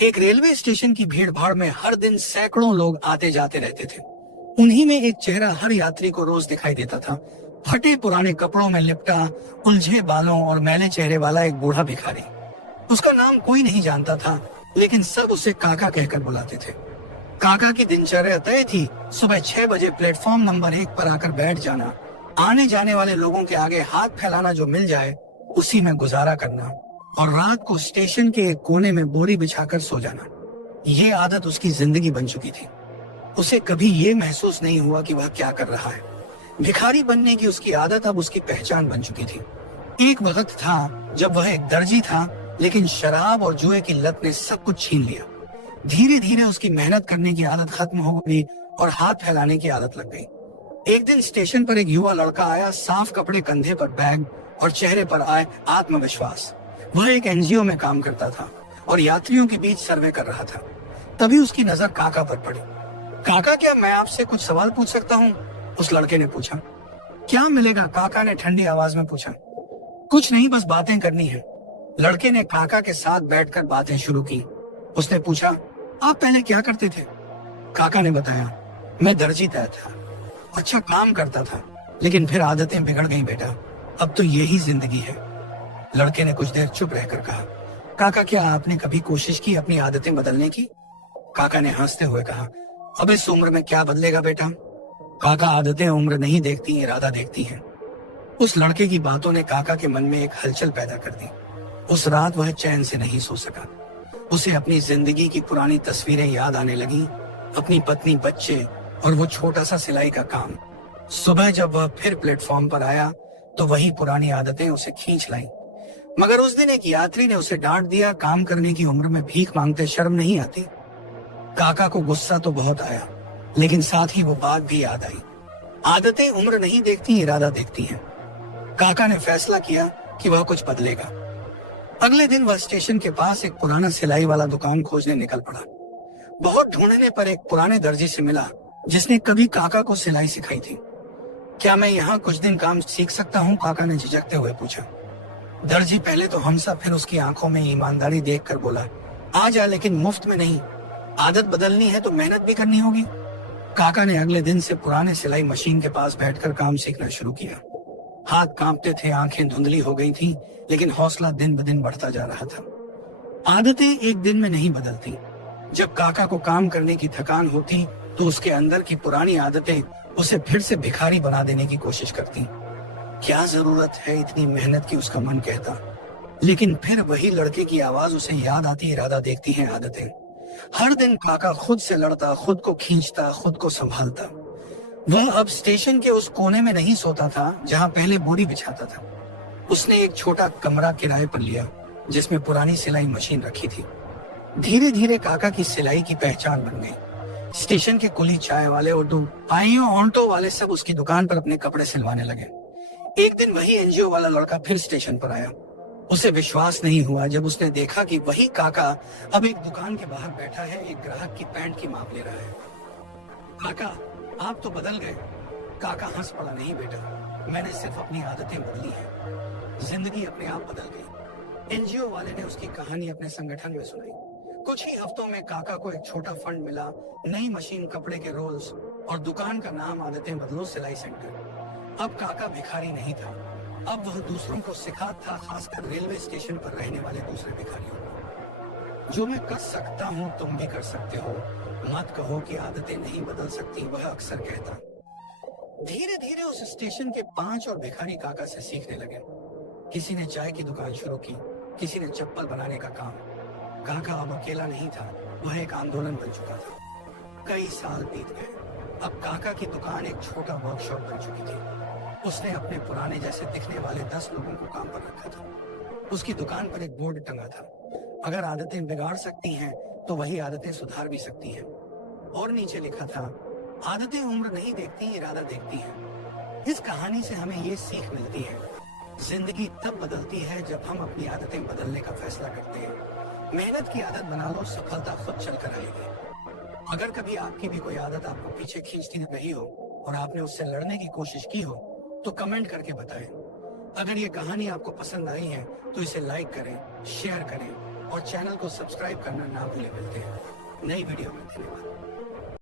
एक railway station की भीड़ भाड़ में हर दिन सैकड़ों लोग आते जाते रहते थे। उन्हीं में एक चेहरा हर यात्री को रोज दिखाई देता था। फटे पुराने कपड़ों में लिपटा, उलझे बालों और मैले चेहरे वाला एक बूढ़ा भिखारी। उसका नाम कोई नहीं जानता था, लेकिन सब उसे काका कहकर बुलाते थे। काका की दिनचर्या तय थी। सुबह 6 बजे प्लेटफॉर्म नंबर 1 पर आकर बैठ जाना, आने जाने वाले लोगों के आगे हाथ फैलाना, जो मिल जाए उसी में गुजारा करना, और रात को स्टेशन के एक कोने में बोरी बिछाकर सो जाना। ये आदत उसकी जिंदगी बन चुकी थी। उसे कभी ये महसूस नहीं हुआ कि वह क्या कर रहा है। भिखारी बनने की उसकी आदत अब उसकी पहचान बन चुकी थी। एक वक्त था जब वह एक दर्जी था, लेकिन शराब और जुए की लत ने सब कुछ छीन लिया। धीरे धीरे उसकी मेहनत करने की आदत खत्म हो गई और हाथ फैलाने की आदत लग गई। एक दिन स्टेशन पर एक युवा लड़का आया, साफ कपड़े, कंधे पर बैग और चेहरे पर आए आत्मविश्वास। वह एक एनजीओ में काम करता था और यात्रियों के बीच सर्वे कर रहा था। तभी उसकी नजर काका पर पड़ी। काका, क्या मैं आपसे कुछ सवाल पूछ सकता हूँ? उस लड़के ने पूछा। क्या मिलेगा? काका ने ठंडी आवाज में पूछा। कुछ नहीं, बस बातें करनी है। लड़के ने काका के साथ बैठकर बातें शुरू की। उसने पूछा, आप पहले क्या करते थे? काका ने बताया, मैं दर्जी था। अच्छा काम करता था, लेकिन फिर आदतें बिगड़ गईं बेटा। अब तो यही जिंदगी है। लड़के ने कुछ देर चुप रहकर कहा, काका, क्या आपने कभी कोशिश की अपनी आदतें बदलने की? काका ने हंसते हुए कहा, अब इस उम्र में क्या बदलेगा बेटा? काका, आदतें उम्र नहीं देखती, इरादा देखती हैं। उस लड़के की बातों ने काका के मन में एक हलचल पैदा कर दी। उस रात वह चैन से नहीं सो सका। उसे अपनी जिंदगी की पुरानी तस्वीरें याद आने लगी, अपनी पत्नी, बच्चे और वो छोटा सा सिलाई का काम। सुबह जब वह फिर प्लेटफॉर्म पर आया तो वही पुरानी आदतें उसे खींच लाईं। मगर उस दिन एक यात्री ने उसे डांट दिया, काम करने की उम्र में भीख मांगते शर्म नहीं आती? काका को गुस्सा तो बहुत आया, लेकिन साथ ही वो बात भी याद आई, आदतें उम्र नहीं देखती, इरादा देखती हैं। काका ने फैसला किया कि वह कुछ बदलेगा। अगले दिन वह स्टेशन के पास एक पुराना सिलाई वाला दुकान खोजने निकल पड़ा। बहुत ढूंढने पर एक पुराने दर्जी से मिला, जिसने कभी काका को सिलाई सिखाई थी। क्या मैं यहाँ कुछ दिन काम सीख सकता हूँ? काका ने झिझकते हुए पूछा। दर्जी पहले तो हंसा, फिर उसकी आंखों में ईमानदारी देखकर बोला, आ जा, लेकिन मुफ्त में नहीं। आदत बदलनी है तो मेहनत भी करनी होगी। काका ने अगले दिन से पुराने सिलाई मशीन के पास बैठकर काम सीखना शुरू किया। हाथ कांपते थे, आंखें धुंधली हो गई थी, लेकिन हौसला दिन ब दिन बढ़ता जा रहा था। आदतें एक दिन में नहीं बदलती। जब काका को काम करने की थकान होती तो उसके अंदर की पुरानी आदतें उसे फिर से भिखारी बना देने की कोशिश करती। क्या जरूरत है इतनी मेहनत की, उसका मन कहता। लेकिन फिर वही लड़के की आवाज उसे याद आती, इरादा देखती हैं आदतें। हर दिन काका खुद से लड़ता, खुद को खींचता, खुद को संभालता। वह अब स्टेशन के उस कोने में नहीं सोता था जहां पहले बोरी बिछाता था। उसने एक छोटा कमरा किराए पर लिया, जिसमें पुरानी सिलाई मशीन रखी थी। धीरे धीरे काका की सिलाई की पहचान बन गई। स्टेशन के कुली, चाय वाले और दो पाइयों ऑटो वाले सब उसकी दुकान पर अपने कपड़े सिलवाने लगे। एक दिन वही एनजीओ वाला लड़का फिर स्टेशन पर आया। उसे विश्वास नहीं हुआ जब उसने देखा कि वही काका अब एक दुकान के बाहर बैठा है, एक ग्राहक की पैंट की माप ले रहा है। काका, आप तो बदल गए। काका हंस पड़ा, नहीं बेटा, मैंने सिर्फ अपनी आदतें बदली हैं। जिंदगी अपने आप बदल गई। एनजीओ वाले ने उसकी कहानी अपने संगठन में सुनाई। कुछ ही हफ्तों में काका को एक छोटा फंड मिला, नई मशीन, कपड़े के रोल्स और दुकान का नाम आदतें बदलो सिलाई सेंटर। अब काका भिखारी नहीं था, अब वह दूसरों को सिखाता था, खासकर रेलवे स्टेशन पर रहने वाले दूसरे भिखारियों को। जो मैं कर सकता हूँ तुम भी कर सकते हो, मत कहो कि आदतें नहीं बदल सकती, वह अक्सर कहता। धीरे धीरे उस स्टेशन के 5 और भिखारी काका से सीखने लगे। किसी ने चाय की दुकान शुरू की, किसी ने चप्पल बनाने का काम। काका अब अकेला नहीं था, वह एक आंदोलन बन चुका था। कई साल बीत गए। अब काका की दुकान एक छोटा वर्कशॉप बन चुकी थी। उसने अपने पुराने जैसे दिखने वाले 10 लोगों को काम पर रखा था। उसकी दुकान पर एक बोर्ड टंगा था, अगर आदतें बिगाड़ सकती हैं तो वही आदतें सुधार भी सकती हैं। और नीचे लिखा था, आदतें उम्र नहीं देखती, इरादा देखती हैं। इस कहानी से हमें ये सीख मिलती है, जिंदगी तब बदलती है जब हम अपनी आदतें बदलने का फैसला करते हैं। मेहनत की आदत बना लो, सफलता खुद चल कर आएगी। अगर कभी आपकी भी कोई आदत आपको पीछे खींचती रही हो और आपने उससे लड़ने की कोशिश की हो तो कमेंट करके बताएं। अगर ये कहानी आपको पसंद आई है तो इसे लाइक करें, शेयर करें और चैनल को सब्सक्राइब करना ना भूलें। मिलते हैं नई वीडियो में। धन्यवाद।